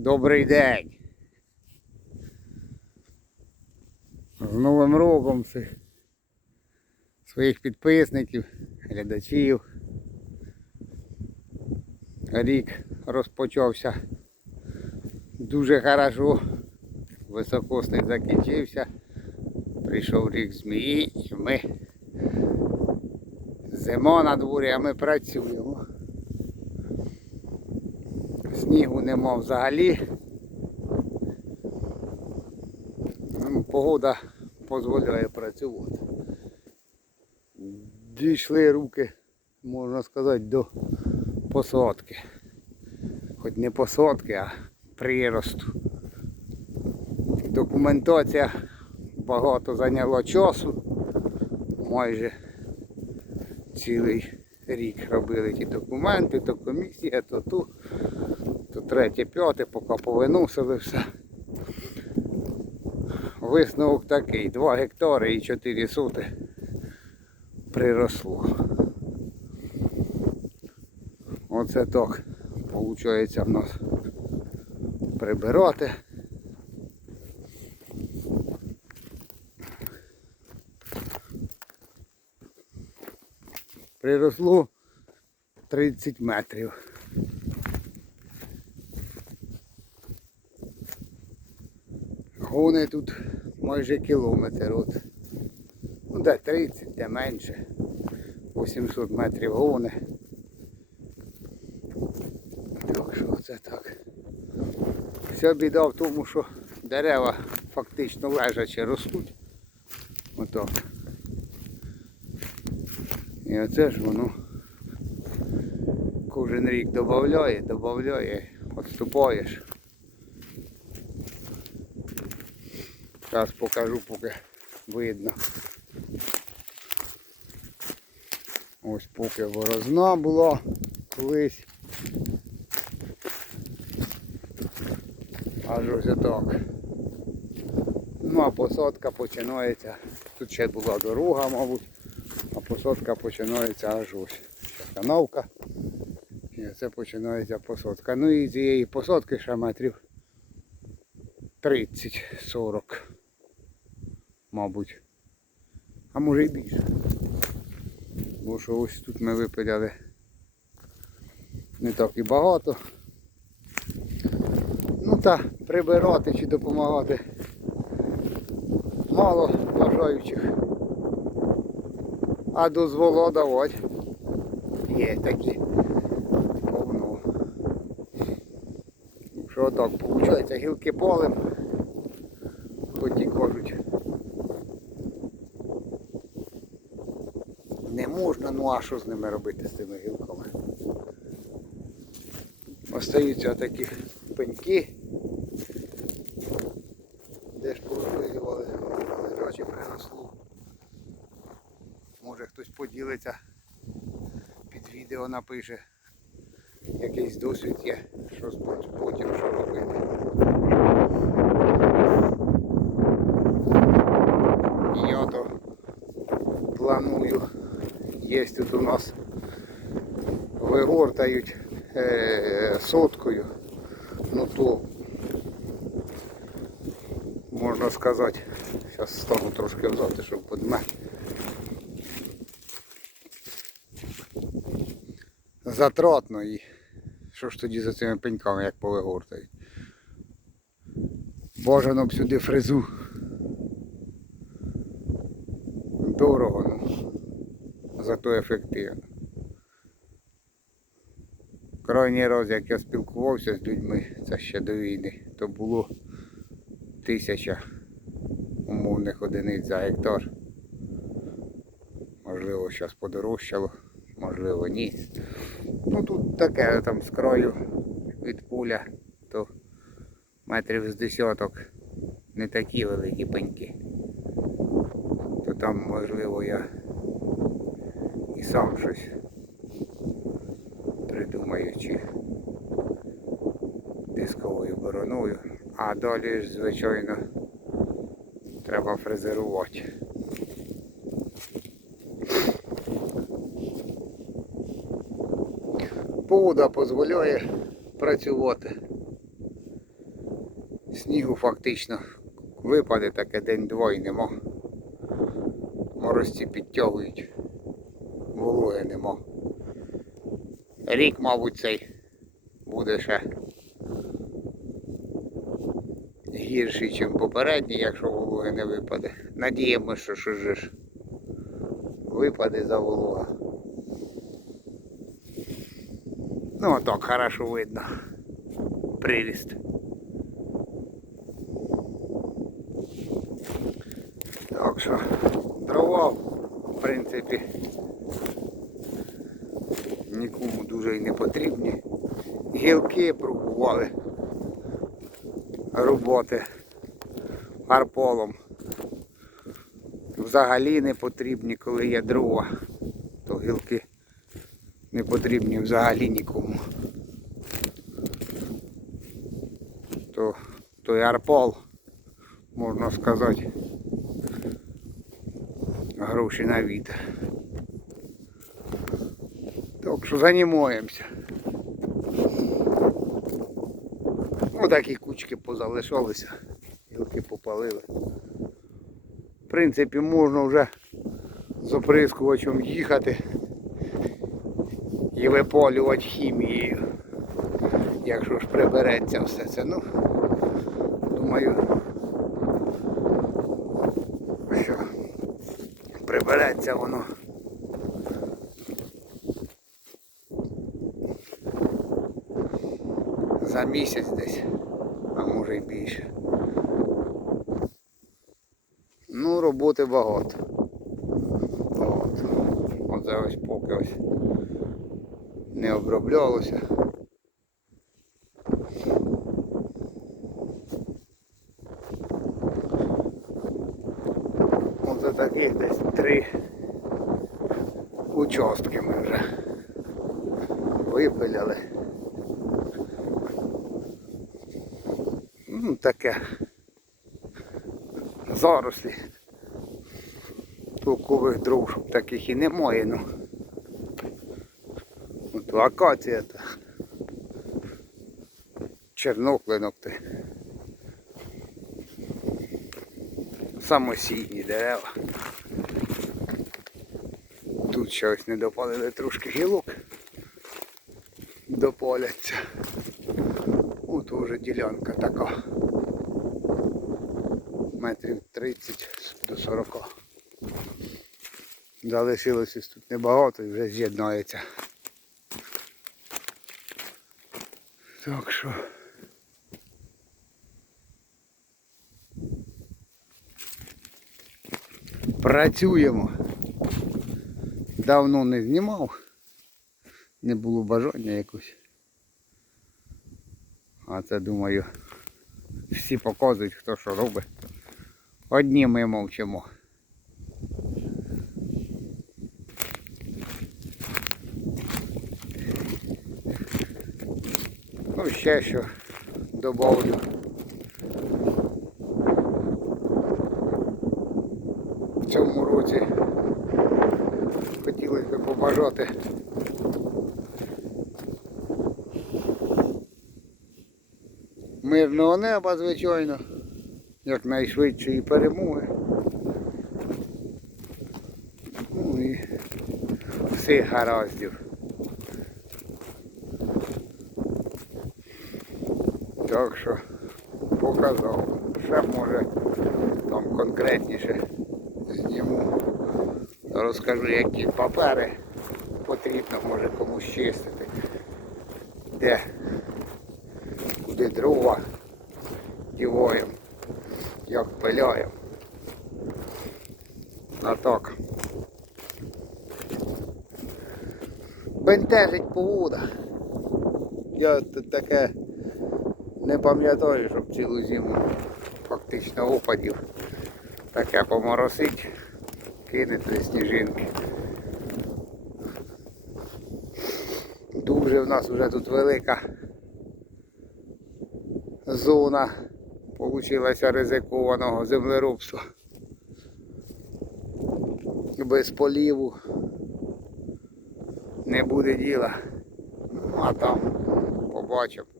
Добрий день. З Новим роком всіх своїх підписників, глядачів. Рік розпочався дуже хорошо. Високосний закінчився. Прийшов рік змії і ми зима на дворі, а ми працюємо. Нема взагалі. Ну, Погода дозволяє працювати. Дійшли руки, можна сказати, до посадки. Хоч не посадки, а приросту. Документація багато зайняла часу. Майже цілий рік робили ті документи, то комісія, то ту то третє, п'яте, поки повиносили все. Висновок такий, 2 гектари і 4 соти приросло. Оце так виходить в нас прибирати. Приросло 30 метрів. Гони тут майже кілометр. От. Ну, де 30, де менше. 800 метрів гони. Так що це так. Вся біда в тому, що дерева фактично лежачи ростуть. Отак. І оце ж воно кожен рік додає, додає, відступаєш. Зараз покажу, поки видно. Ось поки ворозна була колись. Аж ось так. Ну а посадка починається. Тут ще була дорога, мабуть, а посадка починається аж ось. Ще канавка. І це починається посадка. Ну і цієї посадки ще метрів 30-40 мабуть. А може і більше. Бо що ось тут ми випиляли не так і багато. Ну та прибирати чи допомагати мало бажаючих. А дозволо давати. Є такі. Що так, виходить, гілки полем, хоч і кажуть. Не можна, ну а що з ними робити з цими гілками? Остаються такі пеньки. Де ж повилювали, лежачі приросло. Може хтось поділиться, під відео напише. Якийсь досвід є, що потім що робити. Я то планую є тут у нас вигортають е, соткою. Ну то можна сказати, зараз стану трошки взяти, щоб подме. Затратно і що ж тоді за цими пеньками як повигортають. Бажано б сюди фрезу. Дорого, ну зато ефективно. Крайній раз, як я спілкувався з людьми, це ще до війни, то було тисяча умовних одиниць за гектар. Можливо, зараз подорожчало, можливо ні. Ну тут таке там з краю від пуля, то метрів з десяток не такі великі пеньки. То там можливо я і сам щось придумаю чи дисковою бороною. А далі звичайно, треба фрезерувати. Погода дозволяє працювати. Снігу фактично випаде таке день-два і нема. Морозці підтягують. Вологи нема. Рік, мабуть, цей буде ще гірший, ніж попередній, якщо вологи не випаде. Надіємося, що ж випаде за волога. Ну, а так хорошо видно. Приріст. Так що дрова, в принципі, нікому дуже і не потрібні. Гілки пробували роботи арполом. Взагалі не потрібні, коли є дрова, то гілки не потрібні взагалі нікому. То той арпол, можна сказати, гроші на вітер. Так що займаємося. Отакі кучки позалишалися, гілки попалили. В принципі, можна вже з оприскувачем їхати і виполювати хімією. Якщо ж прибереться все це, ну думаю, що прибереться воно. За місяць десь, а може й більше. Ну, роботи багато. От. Оце ось поки ось не оброблялося. Оце таких десь три участки ми вже випиляли. Ну, таке зарослі. Толкових дров, щоб таких і немає, ну. От акація та черноклинок ти. Самосійні дерева. Тут щось не допалили трошки гілок. Дополяться. От уже ділянка така. Метрів 30 до 40. Залишилось тут небагато і вже з'єднається. Так що. Працюємо. Давно не знімав. Не було бажання якось. А це думаю, всі показують, хто що робить. Одні ми мовчимо. Ну, ще що добавлю. В цьому році хотілося б побажати мирного неба, звичайно, якнайшвидшої перемоги. Ну і всіх гараздів. Так що показав. Ще може там конкретніше зніму. Розкажу, які папери потрібно, може комусь чистити. Де, куди дрова діваємо, як пиляємо. А так. Бентежить погода. Я тут таке не пам'ятаю, щоб цілу зиму фактично опадів. Таке поморосить, кинете сніжинки. Дуже в нас вже тут велика зона получилася ризикованого землеробства. Без поліву не буде діла. Ну а там побачимо.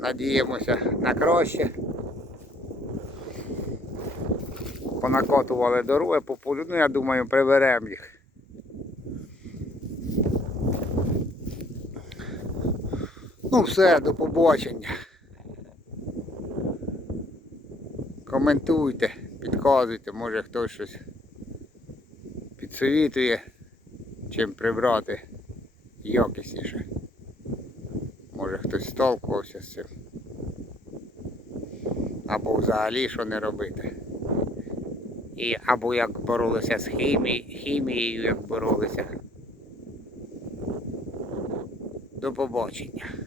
Надіємося на краще. Понакотували дороги, популю, ну я думаю, приберемо їх. Ну все, до побачення. Коментуйте, підказуйте, може хтось щось підсовітує, чим прибрати якісніше. Може хтось сталкувався з цим. Або взагалі що не робити. І або як боролися з хімією, хімією, як боролися. До побачення.